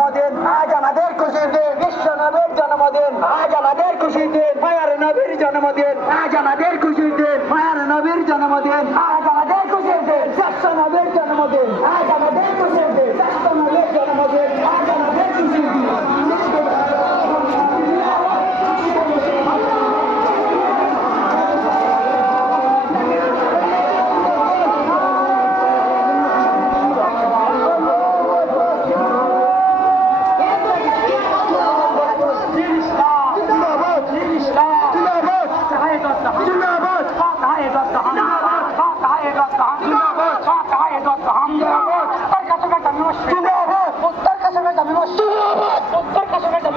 আজ আমাদের খুশিতে বিশ্ব নবীর জন্মদিন, আজ আমাদের খুশিতে মায়ার নবীর জন্মদিন, আজ আমাদের খুশিতে মায়ার নবীর জন্মদিন, আজ আমাদের খুশিতে বিশ্ব নবীর জন্মদিন, আজ আমাদের খুশিতে বিশ্ব নবীর জন্মদিন, আজ আমাদের খুশিতে উত্তর কাছাকাছি